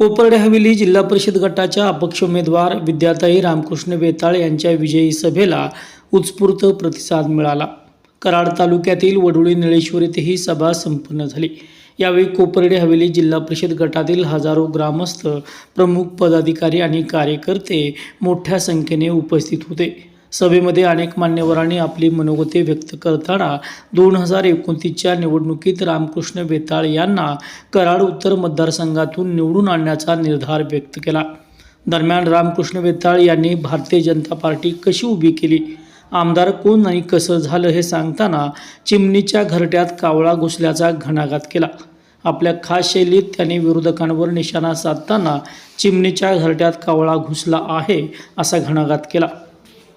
कोपर्डे हवेली जिल्हा परिषद गटाच्या अपक्ष उमेदवार विद्याताई रामकृष्ण वेताळ यांच्या विजयी सभेला उत्स्फूर्त प्रतिसाद मिळाला। कराड तालुक्यातील वडोळी निळेश्वर येथे ही सभा संपन्न झाली। यावेळी कोपर्डे हवेली जिल्हा परिषद गटातील हजारो ग्रामस्थ, प्रमुख पदाधिकारी आणि कार्यकर्ते मोठ्या संख्येने उपस्थित होते। सभेमध्ये अनेक मान्यवरांनी आपली मनोगते व्यक्त करताना 2029च्या निवडणुकीत रामकृष्ण वेताळ यांना कराड उत्तर मतदारसंघातून निवडून आणण्याचा निर्धार व्यक्त केला। दरम्यान रामकृष्ण वेताळ यांनी भारतीय जनता पार्टी कशी उभी केली, आमदार कोण आणि कसं झालं हे सांगताना चिमणीच्या घरट्यात कावळा घुसल्याचा घणाघात केला। आपल्या खास शैलीत त्यांनी विरोधकांवर निशाणा साधताना चिमणीच्या घरट्यात कावळा घुसला आहे असा घणाघात केला।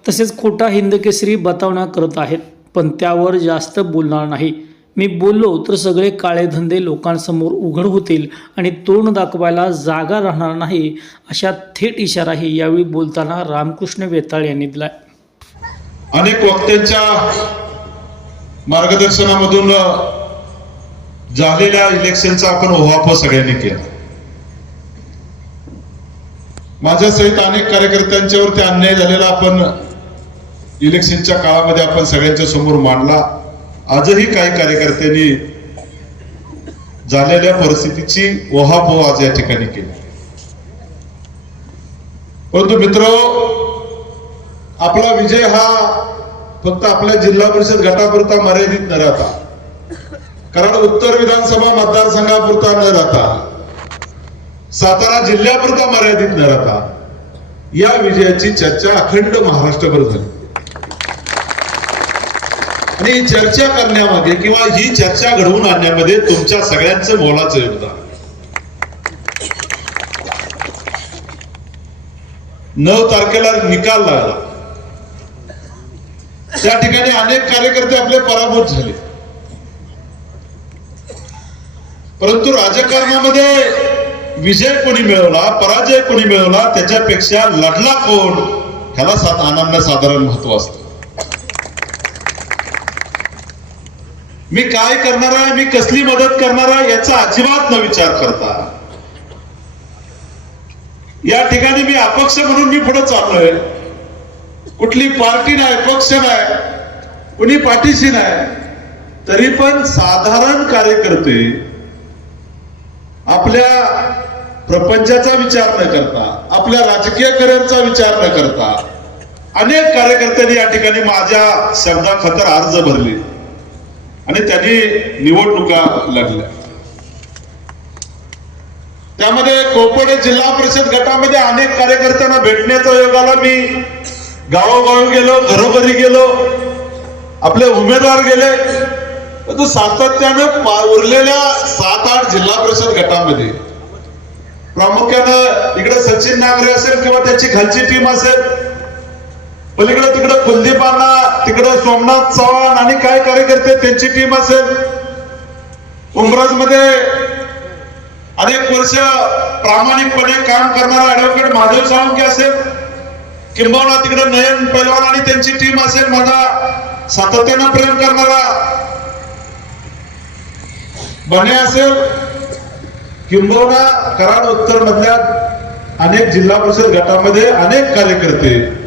तसेच खोटा हिंदकेसरी बतावणा करत आहेत, पण त्यावर जास्त बोलणार नाही। मी बोललो तर सगळे काळे धंदे लोकांसमोर उघड होतील आणि तोंड दाखवायला जागा राहणार नाही, अशा थेट इशाराही यावेळी बोलताना रामकृष्ण वेताळ यांनी दिला। अनेक वक्त्यांच्या मार्गदर्शनामधून झालेल्या इलेक्शनचा आपण ओहापोह सगळ्यांनी केला। माझ्या सहित अनेक कार्यकर्त्यांच्यावरती अन्याय झालेला आपण इलेक्शनच्या काळामध्ये आपण सगळ्यांच्या समोर मांडला। आजही काही कार्यकर्त्यांनी झालेल्या परिस्थितीची ओहापोह आज या ठिकाणी केली। परंतु मित्रांनो, आपला विजय हा फक्त आपल्या जिल्हा परिषद गटापुरता मर्यादित न राहता, कराड उत्तर विधानसभा मतदारसंघापुरता न राहता, सातारा जिल्ह्यापुरता मर्यादित न राहता, या विजयाची चर्चा अखंड महाराष्ट्रभर झाली। आणि चर्चा करण्यामध्ये किंवा ही चर्चा घडवून आणण्यामध्ये तुमच्या सगळ्यांचं मोलाचं योगदान। 9 तारखेला निकाल लागला, त्या ठिकाणी अनेक कार्यकर्ते आपले पराभूत झाले। परंतु राजकारणामध्ये विजय कोणी मिळवला, पराजय कोणी मिळवला, त्याच्यापेक्षा लढला कोण, ह्याला अनन्यसाधारण महत्व असतं। मी काय करणार आहे, मी कसली मदत करणार आहे, याचा अजिबात न विचार करता या ठिकाणी मी अपक्ष म्हणून मी पुढे चाललोय। कुठली पार्टी नाही, पक्ष नाही, कुणी पाठीशी नाही, तरी पण साधारण कार्यकर्ते आपल्या प्रपंचाचा विचार न करता, आपल्या राजकीय करिअरचा विचार न करता अनेक कार्यकर्त्यांनी या ठिकाणी माझ्या शब्दाखातर अर्ज भरले आणि त्यांनी निवडणुका लढल्या। त्यामध्ये कोपर्डे जिल्हा परिषद गटामध्ये अनेक कार्यकर्त्यांना भेटण्याचा योग आला। मी गावोगावी गेलो, घरोघरी गेलो, आपले उमेदवार गेले। तो सातत्यानं उरलेल्या 7-8 जिल्हा परिषद गटामध्ये प्रामुख्यानं इकडे सचिन नागरे असेल किंवा त्याची खालची टीम असेल, पलीकडे तिकडे कुलदीप अण्णा, तिकडे सोमनाथ चव्हाण आणि काय कार्यकर्ते त्यांची टीम असेल, उमराज मध्ये अनेक वर्ष प्रामाणिकपणे काम करणारा ऍडव्होकेट महादेव साळुंखे असेल, किंबहुना तिकडे नयन पैलवान आणि त्यांची टीम असेल, माझा सातत्यानं प्रेम करणारा बने असेल, किंबहुना कराड उत्तर मधल्या अनेक जिल्हा परिषद गटामध्ये अनेक कार्यकर्ते।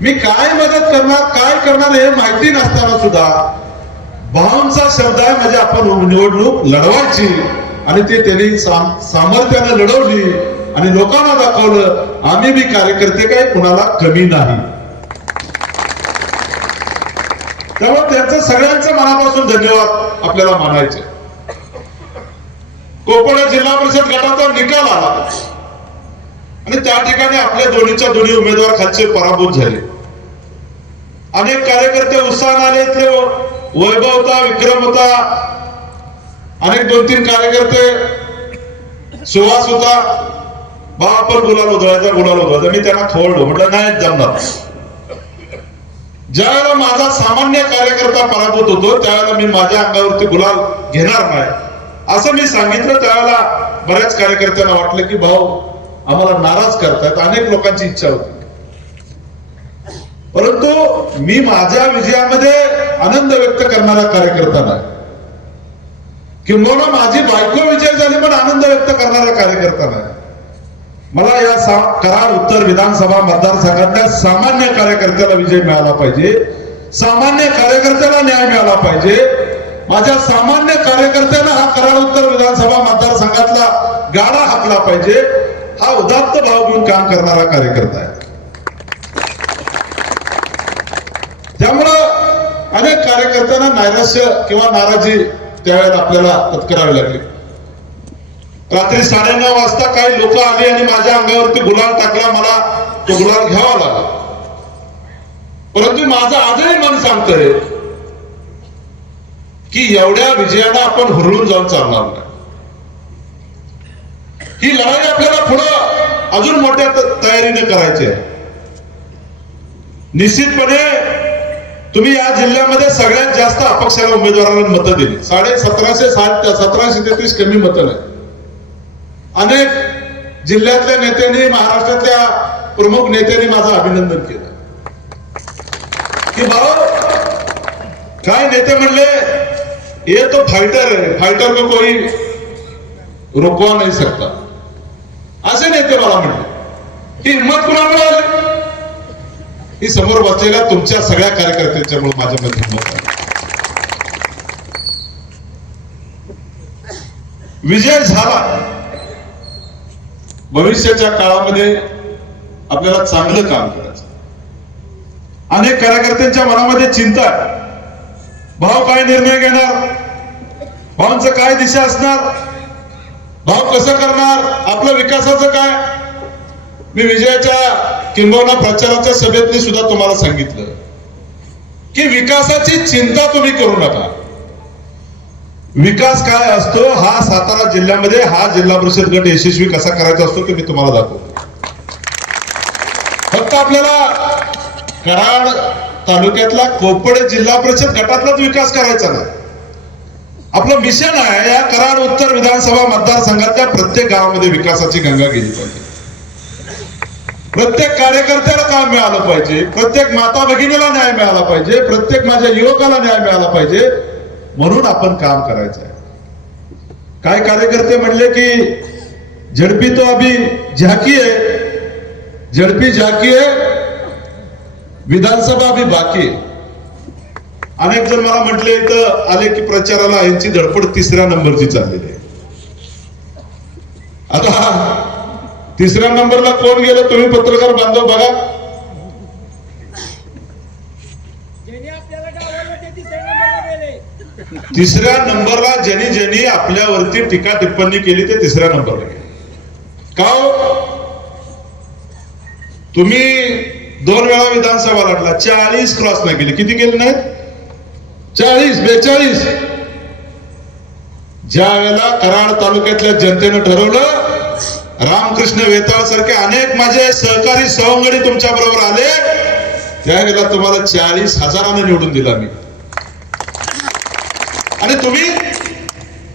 मी काय मदत करणार, काय करणार हे माहिती नसताना सुद्धा भावांचा शब्द आहे म्हणजे आपण निवडणूक लढवायची, आणि ते त्यांनी सामर्थ्यानं लढवली आणि लोकांना दाखवलं आम्ही बी कार्यकर्ते काय कुणाला कमी नाही। त्यामुळे त्यांचं सगळ्यांचं मनापासून धन्यवाद आपल्याला मानायचे। कोपर्डे जिल्हा परिषद गटाचा निकाल आला आणि त्या ठिकाणी आपल्या दोन्हीच्या दोन्ही उमेदवार खालचे पराभूत झाले। अनेक कार्यकर्ते उत्साहाने आले, इथले वैभव होता, विक्रम होता, अनेक 2-3 कार्यकर्ते, सुहास होता, आपण बोलालो धुळ्याचा बोलालो होता। मी त्यांना खोडलो, म्हटलं नाही जमणार। ज्यावेळेला माझा सामान्य कार्यकर्ता पराभूत होतो त्यावेळेला मी माझ्या अंगावरती गुलाल घेणार नाही असं मी सांगितलं। त्यावेळेला बऱ्याच कार्यकर्त्यांना वाटलं की भाऊ आम्हाला नाराज करतायत, अनेक लोकांची इच्छा होती। परंतु मी माझ्या विजयामध्ये आनंद व्यक्त करणारा कार्यकर्ता नाही, किंबहुना माझी बायको विजय झाली पण आनंद व्यक्त करणारा कार्यकर्ता कार्यकर्ता नाही. मला या कराड उत्तर विधानसभा मतदारसंघातल्या सामान्य कार्यकर्त्याला विजय मिळाला पाहिजे, सामान्य कार्यकर्त्याला न्याय मिळाला पाहिजे. माझ्या सामान्य कार्यकर्त्याला हा कराड उत्तर विधानसभा मतदारसंघातला गाडा हाकला पाहिजे. हा उदात्त भाव घेऊन काम करणारा कार्यकर्ता आहे. त्यामुळं अनेक कार्यकर्त्यांना नैराश्य किंवा नाराजी त्यावेळेला आपल्याला पत्करावी लागली. रात्री 9:30 वाजता काही लोक आली आणि माझ्या अंगावरती गुलाल टाकला. मला तो गुलाल घ्यावा लागला. परंतु माझं आजही मन सांगतंय की एवढ्या विजयानं आपण हुरळून जाऊन चालणार नाही. ही लढाई आपल्याला पुढं अजून मोठ्या तयारीने करायची आहे. निश्चितपणे तुम्ही या जिल्ह्यामध्ये सगळ्यात जास्त अपक्षाला उमेदवारांना मतं दिली. 1733 कमी मतं नाही. अनेक जिल्ह्यातल्या नेत्यांनी, महाराष्ट्रातल्या प्रमुख नेत्यांनी माझं अभिनंदन केलं की भाऊ, काय नेते म्हणले, ये तो फाइटर है, फाइटर को कोई रोकवा नहीं सकता. असे नेते मला म्हणले. ही हिंमत कुणामुळे आली? ही समोर बसलेल्या तुमच्या सगळ्या कार्यकर्त्यांच्यामुळे माझ्यामध्ये हिंमत आहे. विजय झाला. भविष्याच्या काळामध्ये आपल्याला चांगलं काम करायचं. अनेक कार्यकर्त्यांच्या मनामध्ये चिंता आहे. भाऊ काय निर्णय घेणार, भाऊंचं काय दिशा असणार, भाऊ कसं करणार, आपलं विकासाचं काय. मी विजयाच्या किंबहुना प्रचाराच्या सभेत सुद्धा तुम्हाला सांगितलं की विकासाची चिंता तुम्ही करू नका. विकास काय असतो हा सातारा जिल्ह्यामध्ये हा जिल्हा परिषद गट यशस्वी कसा करायचा असतो ते मी तुम्हाला दाखवतो. फक्त आपल्याला कराड तालुक्यातला कोपडे जिल्हा परिषद गटातलाच विकास करायचा नाही. आपलं मिशन आहे या कराड उत्तर विधानसभा मतदारसंघातल्या प्रत्येक गावामध्ये विकासाची गंगा गेली पाहिजे. प्रत्येक कार्यकर्त्याला काम मिळालं पाहिजे, प्रत्येक माता भगिनीला न्याय मिळाला पाहिजे, प्रत्येक माझ्या युवकाला न्याय मिळाला पाहिजे. म्हणून आपण काम करायचं आहे. काय कार्यकर्ते म्हणले की झडपी तो अभी झाकी है, झडपी झाकी है, विधानसभा अभी बाकी है. अनेक जण मला म्हटले इथं आले की प्रचाराला यांची धडपड 3ऱ्या नंबरची चाललेली आहे. आता 3ऱ्या नंबरला कोण गेलं तुम्ही पत्रकार बांधव बघा. तिसऱ्या नंबरला ज्यांनी आपल्यावरती टीका टिप्पणी केली ते 3ऱ्या नंबरला गेले. का हो? तुम्ही 2 वेळा विधानसभा लढला, 40 क्रॉस नाही केली. किती केले नाहीत? 42. ज्या वेळेला कराड तालुक्यातल्या जनतेनं ठरवलं, रामकृष्ण वेताळ सारखे अनेक माझे सहकारी सवंगडी तुमच्या बरोबर आले, त्यावेळेला तुम्हाला 40,000 निवडून दिला मी. आणि तुम्ही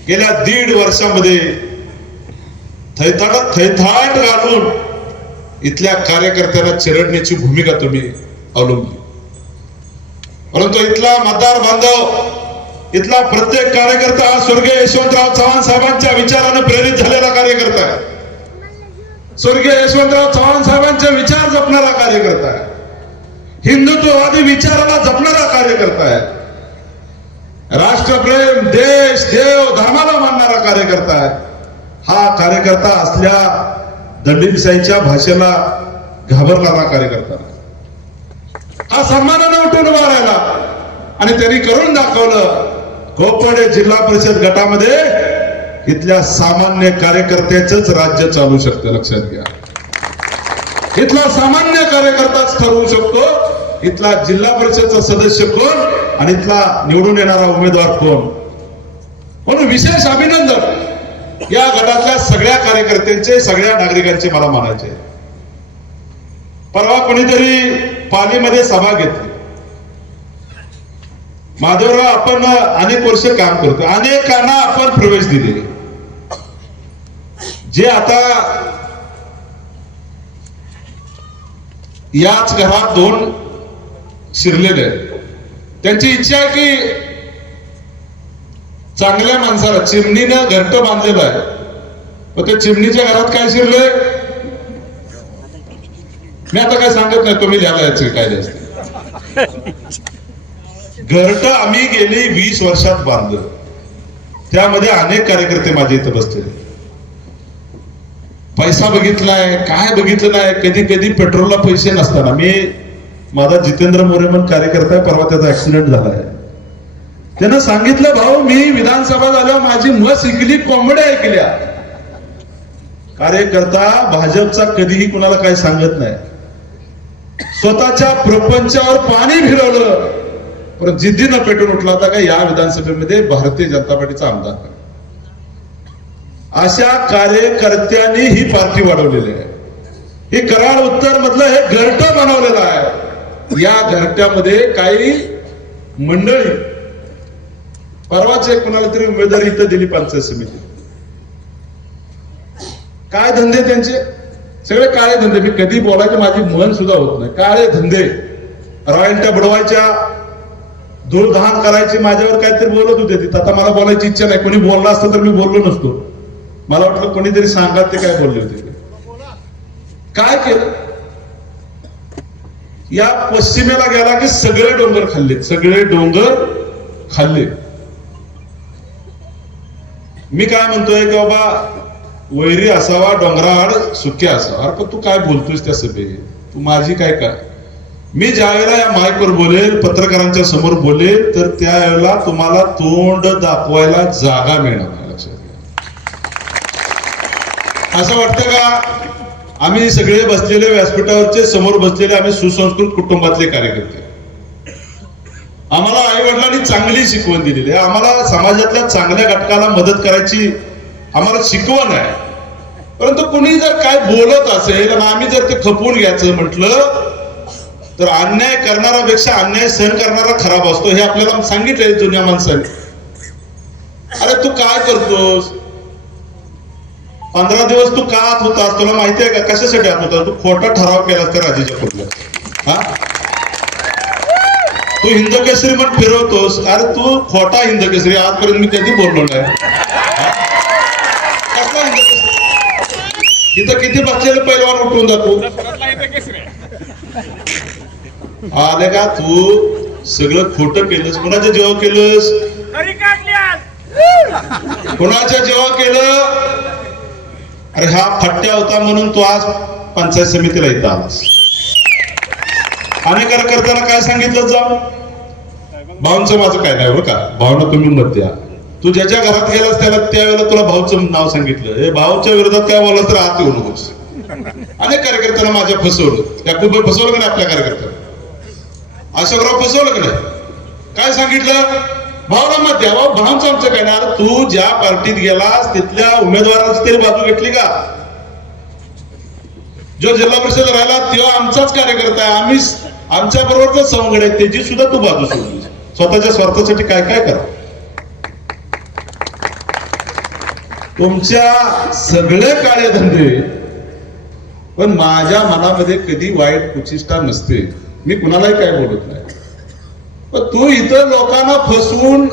गेल्या 1.5 वर्षामध्ये थैथाट घालून इथल्या कार्यकर्त्यांना चिरडण्याची भूमिका तुम्ही अवलंबली. परंतु इथला मतदार बांधव, इथला प्रत्येक कार्यकर्ता हा स्वर्गीय यशवंतराव चव्हाण साहेबांच्या विचाराने प्रेरित झालेला कार्यकर्ता आहे. स्वर्गीय यशवंतराव चव्हाण साहेबांचे विचार जपणारा कार्यकर्ता आहे. हिंदुत्ववादी विचाराला जपणारा कार्यकर्ता आहे. राष्ट्रप्रेम, देश, देव, धर्माला मानणारा कार्यकर्ता आहे. हा कार्यकर्ता असल्या दंडीशाहीच्या भाषेला घाबरणारा कार्यकर्ता, हा सन्मानाने उठून उभा राहिला आणि त्यांनी करून दाखवलं. कोपडे जिल्हा परिषद गटामध्ये इथल्या सामान्य कार्यकर्त्याच राज्य चालू शकतं. लक्षात घ्या. इथला सामान्य कार्यकर्ताच ठरवू शकतो इथला जिल्हा परिषदचा सदस्य कोण आणि इथला निवडून येणारा उमेदवार कोण. म्हणून विशेष अभिनंदन या गटातल्या सगळ्या कार्यकर्त्यांचे, सगळ्या नागरिकांचे मला मानायचे. परवा कोणीतरी पालीमध्ये सभा घेतली. माधवराव, आपण अनेक वर्ष काम करतो, अनेकांना आपण प्रवेश दिले. जे आता याच घरात 2 शिरलेले आहेत, त्यांची इच्छा आहे की चांगल्या माणसाला चिमणीनं घरटं बांधलेलं आहे मग त्या चिमणीच्या घरात काय शिरलंय मी आता काय सांगत नाही, तुम्ही लिहायला यायचं काय असते. घरट आम्ही गेली 20 वर्षात बांधलं, त्यामध्ये अनेक कार्यकर्ते माझे इथं बसलेले. पैसा बघितलाय काय बघितलं नाही. कधी कधी पेट्रोलला पैसे नसताना माझा जितेंद्र मोरे म्हणून कार्यकर्ता आहे, परवा त्याचा ऍक्सिडेंट झालाय. त्यानं सांगितलं भाऊ मी विधानसभा झाल्या माझी मस ऐकली, कोंबड्या ऐकल्या. कार्यकर्ता भाजपचा कधीही कुणाला काही सांगत नाही. स्वतःच्या प्रपंचावर पाणी फिरवलं पण जिद्दीनं पेटून उठला होता का या विधानसभेमध्ये भारतीय जनता पार्टीचा आमदार. अशा कार्यकर्त्यांनी ही पार्टी वाढवलेली आहे. हे कराड उत्तर मधलं हे घरटं बनवलेलं आहे. या घरट्यामध्ये काही मंडळी परवाच एक कुणाला तरी उमेदवारी इथं दिली पंचायत समिती. काय धंदे त्यांचे सगळे काळे धंदे. मी कधी बोलायचे माझी मन सुद्धा होत नाही. काळे धंदे, रॉयल्ट्या बुडवायच्या, धूळधान करायची. माझ्यावर काहीतरी बोलत होते तिथं. आता मला बोलायची इच्छा नाही. कोणी बोलला असतं तर मी बोललो नसतो. मला वाटलं कोणीतरी सांगा ते काय बोलले होते. काय केलं या पश्चिमेला गेला की सगळे डोंगर खाल्ले, सगळे डोंगर खाल्ले. मी काय म्हणतोय की बाबा वैरी असावा डोंगराआड सुख्या असावा. अरे पण तू काय बोलतोयस त्या सभेत, तू माझी काय. मी ज्या वेळेला या माईकवर बोलेल, पत्रकारांच्या समोर बोलेल, तर त्यावेळेला तुम्हाला तोंड दाखवायला जागा मिळणार नाही. लक्षात घ्या. असं वाटतं का आम्ही सगळे बसलेले व्यासपीठावरचे समोर बसलेले आम्ही सुसंस्कृत कुटुंबातले कार्यकर्ते. आम्हाला आई वडिलांनी चांगली शिकवण दिलेली आहे. आम्हाला समाजातल्या चांगल्या घटकाला मदत करायची आम्हाला शिकवण आहे. परंतु कुणी जर काय बोलत असेल आणि आम्ही जर ते खपवून घ्यायचं म्हटलं तर अन्याय करणाऱ्यापेक्षा अन्याय सहन करणारा खराब असतो. हे आपल्याला सांगितलंय जुन्या माणसाने. अरे तू काय करतोस, 15 दिवस तू का आत होतास, तुला माहिती आहे का कशासाठी आत होता? तू खोटा ठराव केलास त्या राजाच्या कुठल्या. हा तू हिंद केसरी म्हणून फिरवतोस. अरे तू खोटा हिंद केसरी. आजपर्यंत मी कधी बोललो नाही. इथं किती बसलेले पैलवान उठून जातो आले का. तू सगळं खोटं केलंस. कुणाच्या जेव्हा केलंस, कुणाच्या जेव्हा केलं. अरे हा फट्ट्या होता म्हणून तू आज पंचायत समितीला इथं आलास. आणि कार्यकर्त्यांना काय सांगितलं जाऊ भाऊंचं माझं काय नाही बरं का. भावना तुम्ही मत द्या. तू ज्याच्या घरात गेलास त्याला त्यावेळेला तुला भाऊचं नाव सांगितलं. हे भाऊच्या विरोधात काय बोललास तर आत येऊ नकोस. अनेक कार्यकर्त्यांना माझ्या फसवलं. याकूब फसवलं का नाही आपल्या कार्यकर्त्यांना, अशोकराव फसवलं का नाही. काय सांगितलं भाऊला मत द्या. भाऊंचं आमचं काय नाही. तू ज्या पार्टीत गेलास तिथल्या उमेदवाराची तरी बाजू घेतली का. जो जिल्हा परिषद राहिला तेव्हा आमचाच कार्यकर्ता आहे. आम्ही आमच्या बरोबरच सवंगड आहे, त्याची सुद्धा तू बाजू सोडली. स्वतःच्या स्वार्थासाठी काय काय करा. तुमच्या सगळे काळे धंदे, पण माझ्या मनामध्ये कधी वाईट कुचिष्टा नसते. मी कुणालाही काय बोलत नाही. पण तू इतर लोकांना फसवून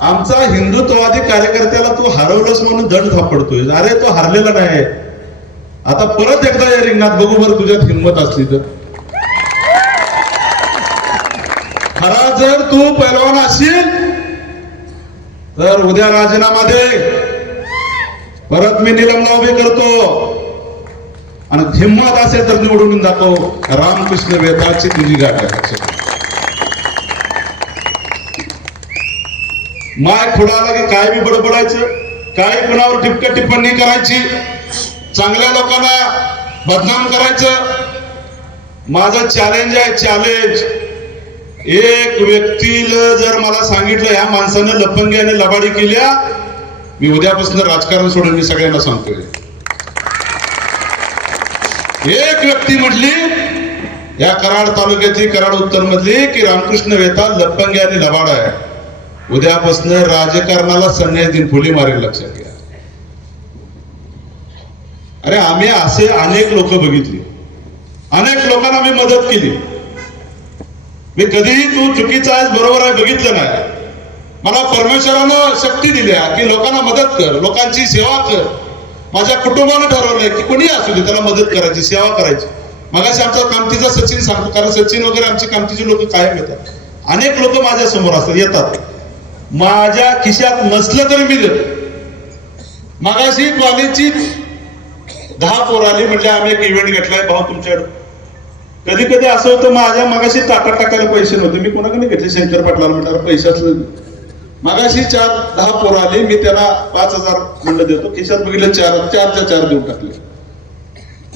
आमचा हिंदुत्ववादी कार्यकर्त्याला तू हरवलंस म्हणून दंड थापडतोय. अरे तो हरलेला नाही. आता परत एकदा या रिंगणात बघू बरं तुझ्यात हिंमत असली तर. खरा जर तू पैलवान असशील तर उद्या राजीनामा दे. परत मी निलंबना उभी करतो. आणि हिंमत असेल तर निवडून दाखव. रामकृष्ण वेताळची तुझी गाठ आहे. माय पुढे आला की काय बी बडबडायचं, काय कुणावर टिपक्या टिप्पणी करायची, चांगल्या लोकांना बदनाम करायचं. माझं चॅलेंज आहे, चॅलेंज. एक व्यक्तीला जर मला सांगितलं ह्या माणसानं लफंगी आणि लबाडी केल्या, मी उद्यापासून राजकारण सोडून मी सगळ्यांना सांगतोय. एक व्यक्ती म्हटली या कराड तालुक्याची, कराड उत्तर मधली की रामकृष्ण वेताळ लफंगी आणि लबाड आहे, उद्यापासून राजकारणाला संन्यास दिन फुली मारेल. लक्षात घ्या. अरे आम्ही असे अनेक लोक बघितली, अनेक लोकांना आम्ही मदत केली. मी कधीही तू चुकीचा आहेस बरोबर आहे बघितलं नाही. मला परमेश्वरानं शक्ती दिल्या की लोकांना मदत कर, लोकांची सेवा कर. माझ्या कुटुंबानं ठरवलंय की कोणी असू दे त्याला मदत करायची, सेवा करायची. मगाशी आमचा कामतीचा सचिन सांगतो, कारण सचिन वगैरे आमची कामतीची लोक कायम येतात. अनेक लोक माझ्या समोर असतात, येतात. माझ्या खिशात नसलं तरी मी देतो. मगाशी कॉलेजची 10 पोरं आली, म्हणजे आम्ही एक इव्हेंट घेतलाय भाऊ तुमच्याकडे. कधी कधी असं होतं, माझ्या मगाशी ताकद टाकायला पैसे नव्हते, मी कोणाकडे घेतले, शंकर पाटलाला म्हटलं पैसे असलं. मगाशी 4-10 पोरं आली, मी त्यांना 5,000 म्हणलं देतो, खिशात बघितलं 4 देऊन टाकले.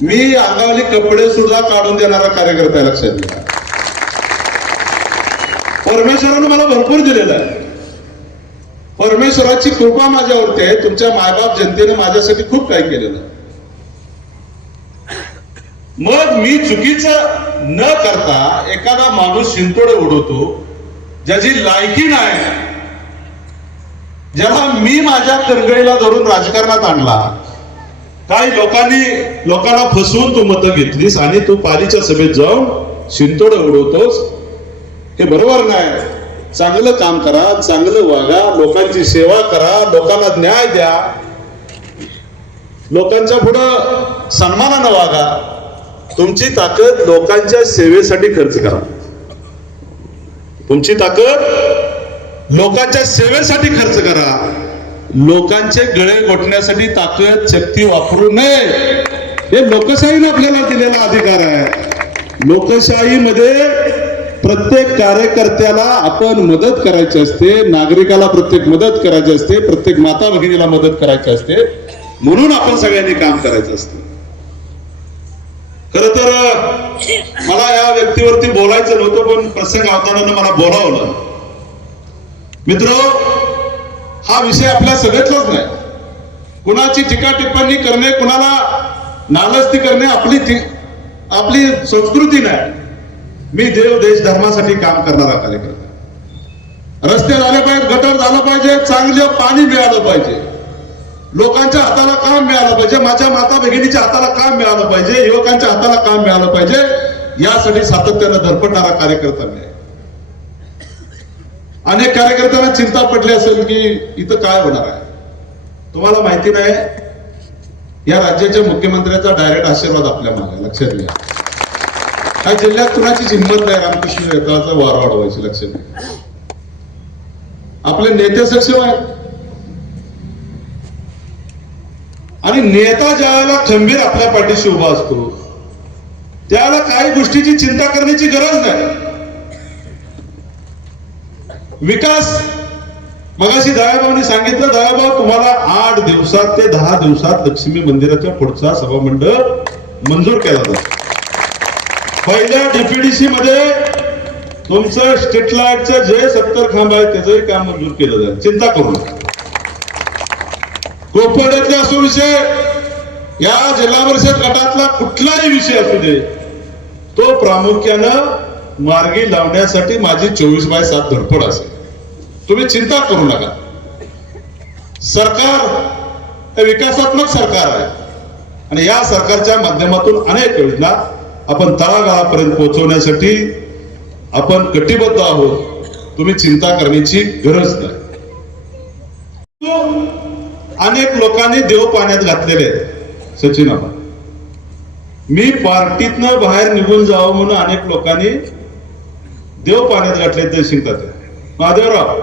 मी अंगावली कपडे सुद्धा काढून देणारा कार्यकर्ता आहे, लक्षात घ्या. परमेश्वरानं मला भरपूर दिलेलं आहे. परमेश्वराची कृपा माझ्यावरती आहे. तुमच्या मायबाप जनतेने माझ्यासाठी खूप काही केलेलं आहे. मग मी चुकीचं न करता एखादा माणूस शिंतोडे उडवतो ज्याची लायकी नाही, ज्याला मी माझ्या करगळीला धरून राजकारणात आणला, काही लोकांना फसवून तू मतं घेतलीस आणि तू पालीच्या सभेत जाऊन शिंतोडे उडवतोस, हे बरोबर नाही. चांगलं काम करा, चांगलं वागा, लोकांची सेवा करा, लोकांना न्याय द्या, लोकांच्या पुढं सन्मानानं वागा. तुमची ताकद लोकांच्या सेवेसाठी खर्च करा. तुमची ताकद लोकांच्या सेवेसाठी खर्च करा. लोकांचे गळे घोटण्यासाठी ताकद शक्ती वापरू नये. हे लोकशाहीने आपल्याला दिलेला अधिकार आहे. लोकशाहीमध्ये प्रत्येक कार्यकर्त्याला आपण मदत करायची असते, नागरिकाला प्रत्येक मदत करायची असते, प्रत्येक माता भगिनीला मदत करायची असते, म्हणून आपण सगळ्यांनी काम करायचं असतं. खर तर मला या व्यक्तीवरती बोलायचं नव्हतं, पण प्रसंग अवतारानं मला बोलावलं. मित्र, हा विषय आपल्या सगळ्यातलाच नाही. कुणाची टीका टिप्पणी करणे, कुणाला नालस्ती करणे आपली संस्कृती नाही. मी देव देश धर्मासाठी काम करणारा कार्यकर्ता. रस्ते झाले पाहिजे, गटर झालं पाहिजे, चांगलं पाणी मिळालं पाहिजे, लोकांच्या हाताला काम मिळालं पाहिजे, माझ्या माता भगिनीच्या हाताला काम मिळालं पाहिजे, युवकांच्या हाताला काम मिळालं पाहिजे, यासाठी सातत्यानं धडपडणारा कार्यकर्ता मी आहे. अनेक कार्यकर्त्यांना चिंता पडली असेल की इथं काय होणार आहे. तुम्हाला माहिती नाही, या राज्याच्या मुख्यमंत्र्याचा डायरेक्ट आशीर्वाद आपल्या मागे, लक्षात घ्या. या जिल्ह्यात कुणाचीच हिंमत नाही रामकृष्ण वेताळाचा वार वाढवायची, लक्षात घ्या. आपले नेते सक्षम आहेत आणि नेता ज्यावेळेला खंबीर आपल्या पाठीशी उभा असतो त्यावेळेला काही गोष्टीची चिंता करण्याची गरज नाही. विकास, मगाशी दयाभाऊनी सांगितलं, दयाभाऊ तुम्हाला 8 दिवसात ते 10 दिवसात लक्ष्मी मंदिराच्या पुढचा सभामंडळ मंजूर केला जातो. पहिल्या डीपीडीसी मध्ये तुमचं स्ट्रीट लाईटचं जे 70 खांब आहे त्याचंही काम मंजूर केलं जाईल, चिंता करू नका. कोपर्ड्यातले असो विषय, या जिल्हा परिषद गटातला कुठलाही विषय असू दे, तो प्रामुख्यानं मार्गी लावण्यासाठी माझी 24/7 धडपड असेल. तुम्ही चिंता करू नका. सरकार हे विकासात्मक सरकार आहे आणि या सरकारच्या माध्यमातून अनेक योजना आपण तळागाळापर्यंत पोहोचवण्यासाठी आपण कटिबद्ध आहोत. तुम्ही चिंता करण्याची गरज नाही. अनेक लोकांनी देव पाण्यात घातलेले आहेत. सचिन आबा, मी पार्टीतनं बाहेर निघून जावं म्हणून अनेक लोकांनी देव पाण्यात घातले. जयसिंग महादेवराव,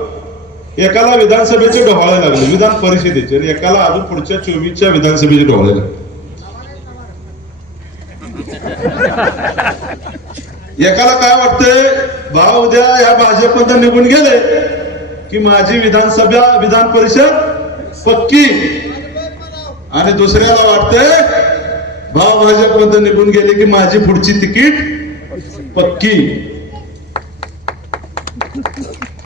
एकाला विधानसभेचे डोहाळे लागले, विधान परिषदेचे, आणि एकाला अजून पुढच्या 24च्या विधानसभेचे डोहाळे लागले. एकाला काय वाटतंय, भाऊ उद्या या भाजपमध्ये निघून गेले की माझी विधान परिषद पक्की, आणि दुसऱ्याला वाटतंय भाऊ भाजपमध्ये निघून गेले की माझी पुढची तिकीट पक्की.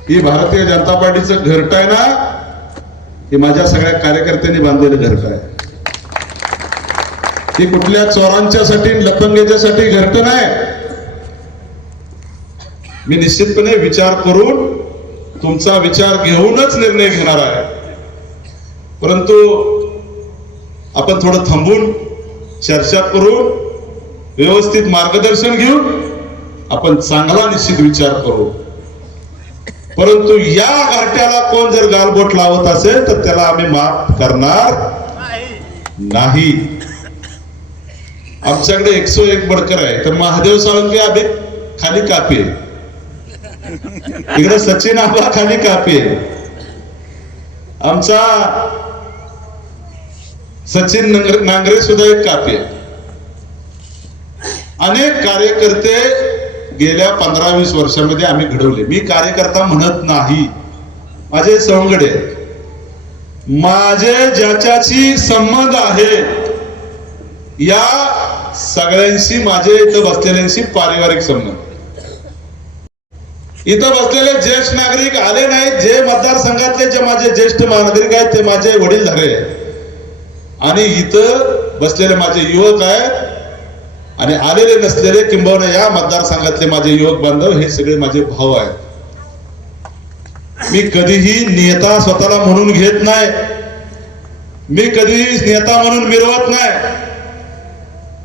ही भारतीय जनता पार्टीचं घरट आहे ना, हे माझ्या सगळ्या कार्यकर्त्यांनी बांधलेलं घरट आहे. ही कुठल्या चोरांच्यासाठी, लफंग्याच्यासाठी घरट नाही. मी निश्चितपणे विचार करून, तुमचा विचार घेऊनच निर्णय घेणार आहे. परंतु आपण थोडं थांबून चर्चा करून, व्यवस्थित मार्गदर्शन घेऊन आपण चांगला निश्चित विचार करू. परंतु या घरट्याला कोण जर गालबोट लावत असेल तर त्याला आम्ही माफ करणार नाही. आमच्याकडे 101 बडकर आहे, तर महादेव साळुंके अभि खाली कापी आहे, इकडे सचिन आबा खाली कापी आहे, आमचा सचिन नांगरे सुद्धा एक कापी आहे. अनेक कार्यकर्ते गेल्या 15-20 वर्षामध्ये आम्ही घडवले. मी कार्यकर्ता म्हणत नाही, माझे सवंगडे आहेत, माझे ज्याच्याशी संबंध आहे या सगळ्यांशी, माझे इथं बसलेल्यांशी पारिवारिक संबंध. इथं बसलेले ज्येष्ठ नागरिक आले नाहीत, जे मतदारसंघातले जे माझे ज्येष्ठ नागरिक आहेत ते माझे वडीलधारे आहेत, आणि इथं बसलेले माझे युवक आहेत, आणि आलेले नसलेले किंबहुना या मतदारसंघातले माझे युवक बांधव हे सगळे माझे भाऊ आहेत. मी कधीही नेता स्वतःला म्हणून घेत नाही, मी कधीही नेता म्हणून मिरवत नाही,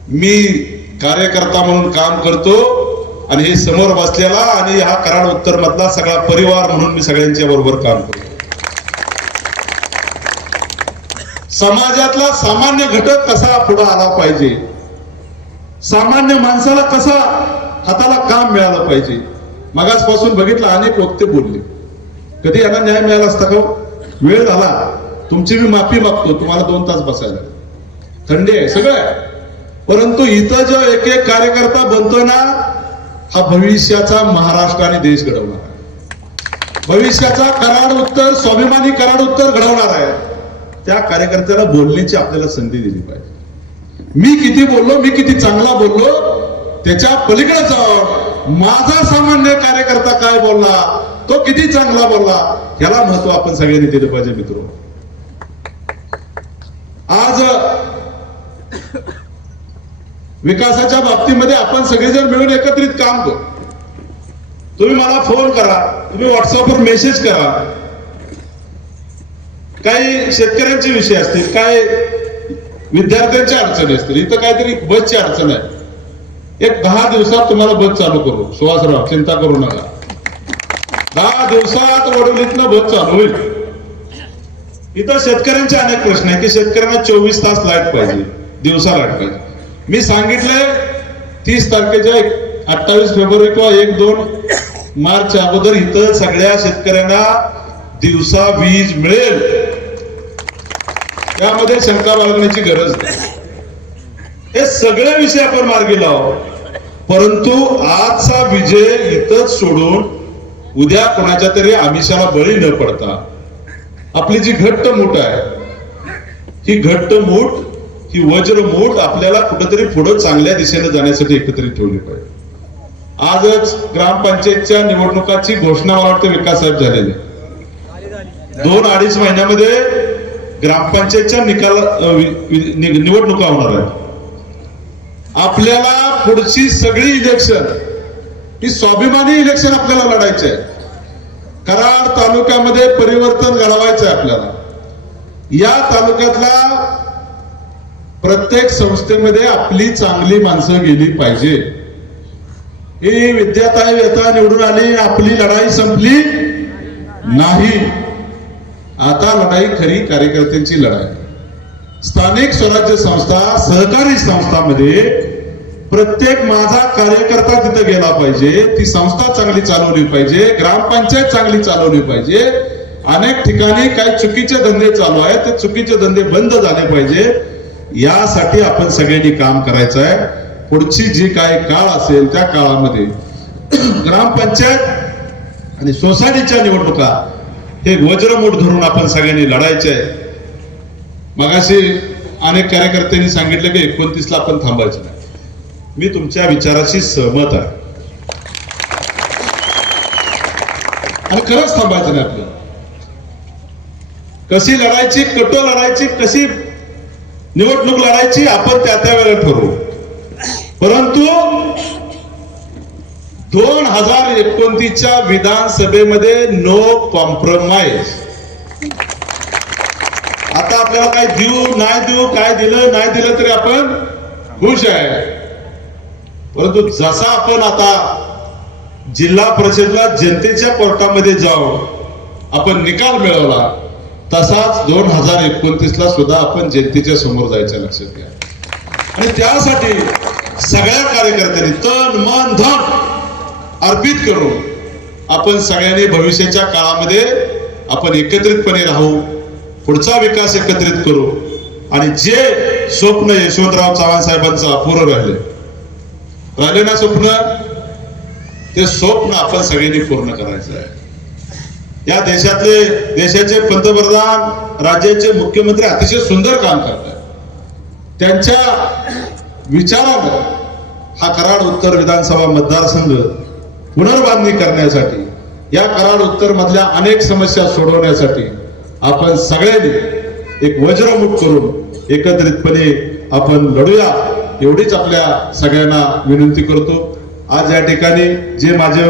मी कार्यकर्ता म्हणून काम करतो, आणि हे समोर बसलेला आणि हा कराड उत्तर मधला सगळा परिवार म्हणून मी सगळ्यांच्या बरोबर काम करतो. समाजातला सामान्य घटक कसा पुढे आला पाहिजे, सामान्य माणसाला कसा हाताला काम मिळालं पाहिजे. मगासपासून बघितलं अनेक वक्ते बोलले, कधी यांना न्याय मिळाला असता का? वेळ झाला, तुमची मी माफी मागतो, तुम्हाला 2 तास बसायला, थंडी आहे सगळं, परंतु इथं जो एक एक कार्यकर्ता बनतोय ना, हा भविष्याचा महाराष्ट्र आणि देश घडवणार आहे, भविष्याचा कराड उत्तर, स्वाभिमानी कराड उत्तर घडवणार आहे. त्या कार्यकर्त्याला बोलण्याची आपल्याला संधी दिली पाहिजे. मी किती बोललो, मी किती चांगला बोललो, त्याच्या पलीकडे जाऊन माझा सामान्य कार्यकर्ता काय बोलला, तो किती चांगला बोलला, याला महत्व आपण सगळ्यांनी दिलं पाहिजे. मित्र, आज विकासाच्या बाबतीमध्ये आपण सगळेजण मिळून एकत्रित काम करू. तुम्ही मला फोन करा, तुम्ही व्हॉट्सअपवर मेसेज करा, काही शेतकऱ्यांचे विषय असतील, काय विद्यार्थ्यांच्या अडचणी असतील, इथं काहीतरी बसची अडचण आहे, एक 10 दिवसात तुम्हाला बस चालू करू. सुहासराव चिंता करू नका, 10 दिवसात वडोलीतनं बस चालू होईल. इथं शेतकऱ्यांचे अनेक प्रश्न आहेत की शेतकऱ्यांना 24 तास लाईट पाहिजे, दिवसा लाईट पाहिजे. मी सांगितलंय 30 तारखेच्या 28 फेब्रुवारी किंवा 1-2 मार्च अगोदर इथं सगळ्या शेतकऱ्यांना दिवसा वीज मिळेल, त्यामध्ये शंका बाळगण्याची गरज नाही. हे सगळे विषय आपण मार्गी लावू, परंतु आजचा विजय इथंच सोडून उद्या कोणाच्या तरी आमिषाला बळी न पडता आपली जी घट्ट मूठ आहे, ही घट्ट मूठ, ही वज्रमूठ आपल्याला कुठेतरी पुढे चांगल्या दिशेने जाण्यासाठी एकत्रित ठेवली पाहिजे. आजच ग्रामपंचायतच्या निवडणुकाची घोषणा मला वाटतं विकास साहेब झालेली, 2-2.5 महिन्यामध्ये ग्रामपंचायतच्या निवडणुका होणार आहेत. आपल्याला पुढची सगळी इलेक्शन ही स्वाभिमानी इलेक्शन आपल्याला लढायचे आहे. कराड तालुक्यामध्ये परिवर्तन घडवायचं आहे आपल्याला. या तालुक्यातला प्रत्येक संस्थेमध्ये आपली चांगली माणसं गेली पाहिजे. ही विद्याताई येता निवडून आली, आपली लढाई संपली नाही. आता लढाई खरी कार्यकर्त्यांची लढाई. स्थानिक स्वराज्य संस्था, सहकारी संस्थांमध्ये प्रत्येक माझा कार्यकर्ता तिथे गेला पाहिजे, ती संस्था चांगली चालवली पाहिजे, ग्रामपंचायत चांगली चालवली पाहिजे. अनेक ठिकाणी काही चुकीचे धंदे चालू आहेत, ते चुकीचे धंदे बंद झाले पाहिजे. यासाठी आपण सगळ्यांनी काम करायचं आहे. पुढची जी काही काळ असेल त्या काळामध्ये ग्रामपंचायत आणि सोसायटीच्या निवडणुका हे वज्रमूठ धरून आपण सगळ्यांनी लढायचे आहे. मगाशी अनेक कार्यकर्त्यांनी सांगितलं की 29ला आपण थांबायचं नाही. मी तुमच्या विचाराशी सहमत आहे आणि खरंच थांबायचं नाही. आपल्याला कशी लढायची, कटो लढायची, कशी निवडणूक लढायची आपण त्या वेळेला ठरवू. परंतु 2029च्या विधानसभेमध्ये नो कॉम्प्रोमाइज. आता आपल्याला काय देऊ नाही देऊ, काय दिलं नाही दिलं तरी आपण खुश आहे. परंतु जसा आपण आता जिल्हा परिषदला जनतेच्या कोर्टामध्ये जाऊन आपण निकाल मिळवला, तसाच 2029 ला सुद्धा आपण जनतेच्या समोर जायचं, लक्षात घ्या. आणि त्यासाठी सगळ्या कार्यकर्त्यांनी तन मन धन अर्पित करून आपण सगळ्यांनी भविष्याच्या काळामध्ये आपण एकत्रितपणे राहू, पुढचा विकास एकत्रित करू आणि जे स्वप्न यशवंतराव चव्हाण साहेबांचं अपुरं राहिले ना स्वप्न, ते स्वप्न आपण सगळ्यांनी पूर्ण करायचं आहे. या देशाचे पंतप्रधान, राज्याचे मुख्यमंत्री अतिशय सुंदर काम करतात. त्यांच्या विचारानं हा कराड उत्तर विधानसभा मतदारसंघ पुनर्बांधणी करण्यासाठी, या कराड उत्तर मधल्या अनेक समस्या सोडवण्यासाठी आपण सगळ्यांनी एक वज्रमुठ करून एकत्रितपणे आपण लढूया, एवढीच आपल्या सगळ्यांना विनंती करतो. आज या ठिकाणी जे माझे